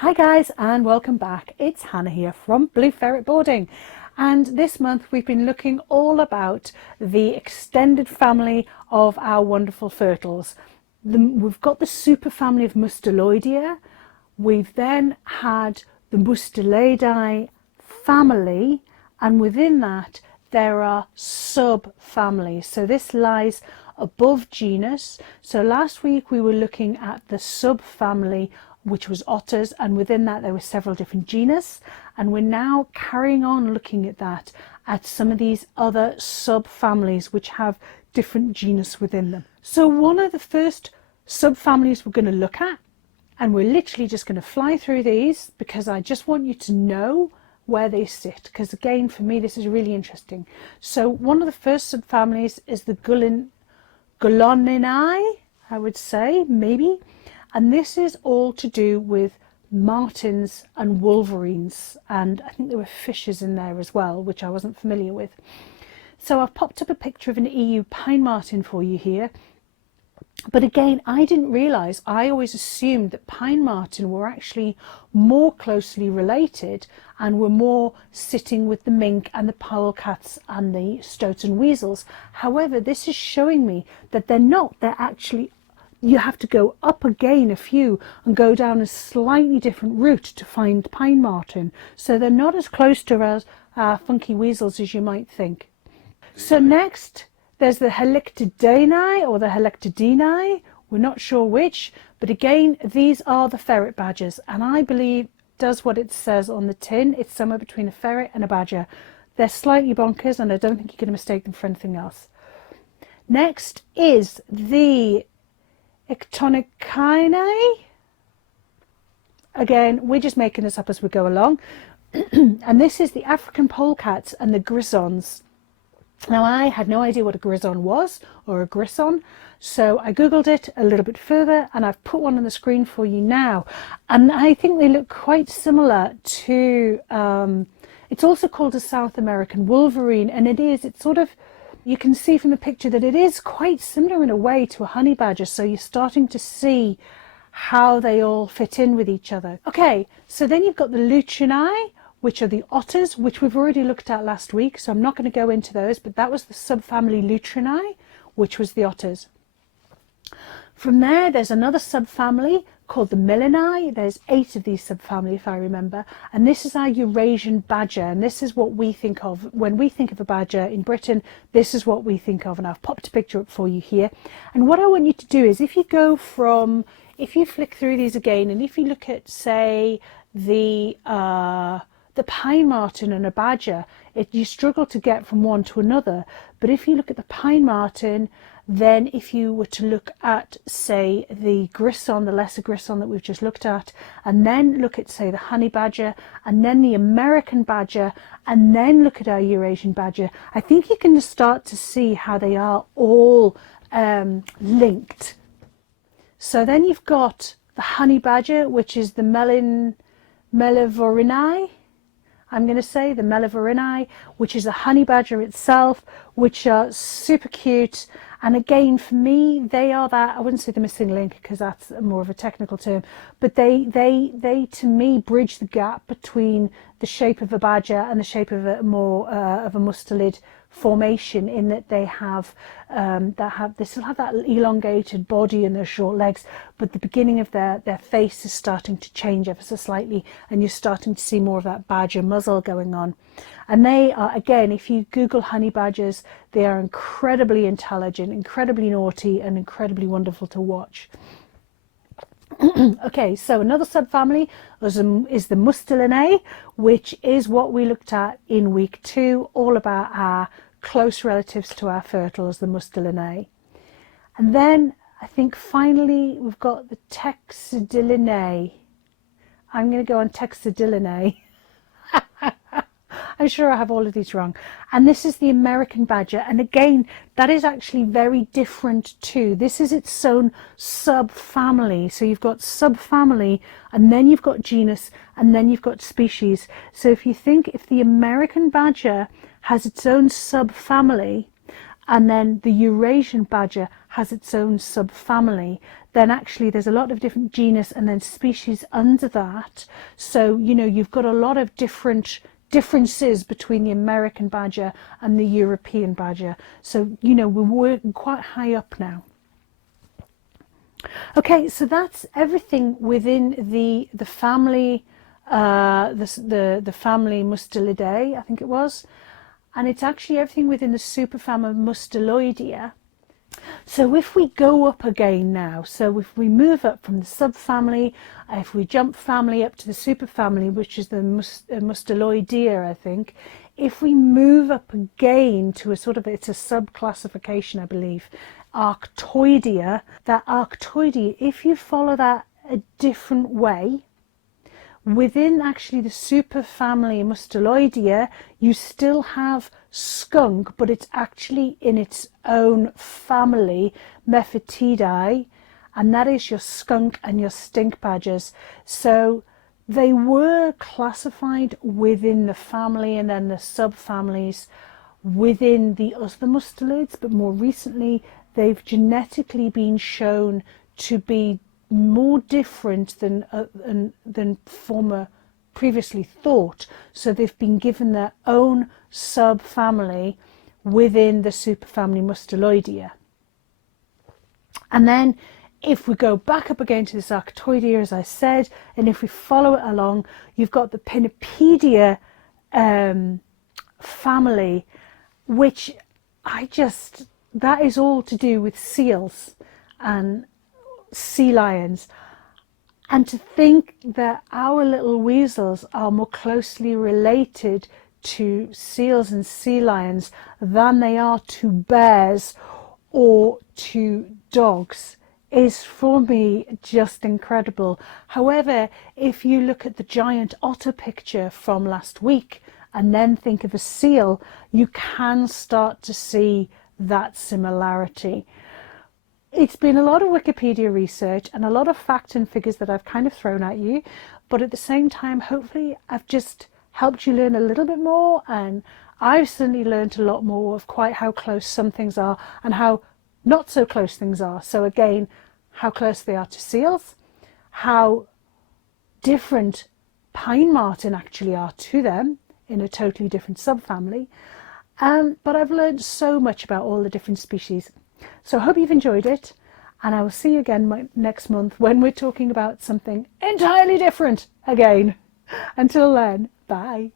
Hi guys, and welcome back. It's Hannah here from Blue Ferret Boarding, and this month we've been looking all about the extended family of our wonderful furtles. We've got the superfamily of Mustaloidea. We've then had the Mustelidae family, and within that there are subfamilies. So this lies above genus. So last week we were looking at the subfamily, which was otters, and within that there were several different genus, and we're now carrying on looking at that, at some of these other subfamilies which have different genus within them. So one of the first subfamilies we're going to look at, and we're literally just going to fly through these because I just want you to know where they sit, because again for me this is really interesting. So one of the first subfamilies is the Guloninae, I would say, maybe. And this is all to do with martins and wolverines, and I think there were fishes in there as well, which I wasn't familiar with. So I've popped up a picture of an EU pine marten for you here. But again, I didn't realise, I always assumed that pine marten were actually more closely related and were more sitting with the mink and the polecats and the stoats and weasels. However, this is showing me that they're not, they're actually, you have to go up again a few and go down a slightly different route to find pine marten. So they're not as close to us funky weasels as you might think. So next, there's the Halictidinae or the Halictidinae. We're not sure which, but again, these are the ferret badgers, and I believe does what it says on the tin. It's somewhere between a ferret and a badger. They're slightly bonkers, and I don't think you're going to mistake them for anything else. Next is the Ictonicae. Again, we're just making this up as we go along. And this is the African polecats and the grisons. Now, I had no idea what a grison was, or a grison, so I googled it a little bit further, and I've put one on the screen for you now. And I think they look quite similar to, it's also called a South American wolverine, and it's sort of, you can see from the picture that it is quite similar in a way to a honey badger, so you're starting to see how they all fit in with each other. Okay, so then you've got the Lucinae, which are the otters, which we've already looked at last week, so I'm not going to go into those, but that was the subfamily Lutrinae, which was the otters. From there, there's another subfamily called the Melinae. There's 8 of these subfamily, if I remember, and this is our Eurasian badger, and this is what we think of when we think of a badger in Britain. This is what we think of, and I've popped a picture up for you here. And what I want you to do is, if you flick through these again, and if you look at, say, the pine marten and a badger, you struggle to get from one to another. But if you look at the pine marten, then if you were to look at, say, the grison, the lesser grison that we've just looked at, and then look at, say, the honey badger, and then the American badger, and then look at our Eurasian badger, I think you can start to see how they are all linked. So then you've got the honey badger, which is the Melivorinae. I'm going to say the Melivorinae, which is a honey badger itself, which are super cute. And again, for me, they are that, I wouldn't say the missing link because that's more of a technical term, but they to me bridge the gap between the shape of a badger and the shape of a more of a mustelid formation, in that they still have that elongated body and their short legs, but the beginning of their face is starting to change ever so slightly, and you're starting to see more of that badger muzzle going on. And they are, again, if you Google honey badgers, they are incredibly intelligent, incredibly naughty, and incredibly wonderful to watch. Okay, so another subfamily is the Mustelinae, which is what we looked at in week 2, all about our close relatives to our furtles, the Mustelinae. And then I think finally we've got the Texidillinae. I'm going to go on Texidillinae. I'm sure I have all of these wrong. And this is the American badger. And again, that is actually very different too. This is its own subfamily. So you've got subfamily, and then you've got genus, and then you've got species. So if you think, if the American badger has its own subfamily, and then the Eurasian badger has its own subfamily, then actually there's a lot of different genus and then species under that. So, you know, you've got a lot of differences between the American badger and the European badger. So, you know, we're working quite high up now. Okay, so that's everything within the family, the family Mustelidae, I think it was, and it's actually everything within the superfamily Musteloidea. So if we go up again now, so if we move up from the subfamily, if we jump family up to the superfamily, which is the Musteloidea, I think, if we move up again to a sort of, it's a subclassification, I believe, Arctoidea, that Arctoidea, if you follow that a different way, within actually the superfamily Musteloidea, you still have skunk, but it's actually in its own family, Mephitidae, and that is your skunk and your stink badgers. So they were classified within the family and then the subfamilies within the other mustelids, but more recently they've genetically been shown to be more different than former previously thought. So they've been given their own subfamily within the superfamily Musteloidea. And then if we go back up again to this Arctoidea, as I said, and if we follow it along, you've got the Pinnipedia family, which that is all to do with seals and sea lions. And to think that our little weasels are more closely related to seals and sea lions than they are to bears or to dogs is, for me, just incredible. However, if you look at the giant otter picture from last week and then think of a seal, you can start to see that similarity. It's been a lot of Wikipedia research and a lot of facts and figures that I've kind of thrown at you, but at the same time, hopefully I've just helped you learn a little bit more, and I've certainly learned a lot more of quite how close some things are and how not so close things are. So again, how close they are to seals, how different pine marten actually are to them in a totally different subfamily. But I've learned so much about all the different species. So I hope you've enjoyed it, and I will see you again next month when we're talking about something entirely different again. Until then, bye.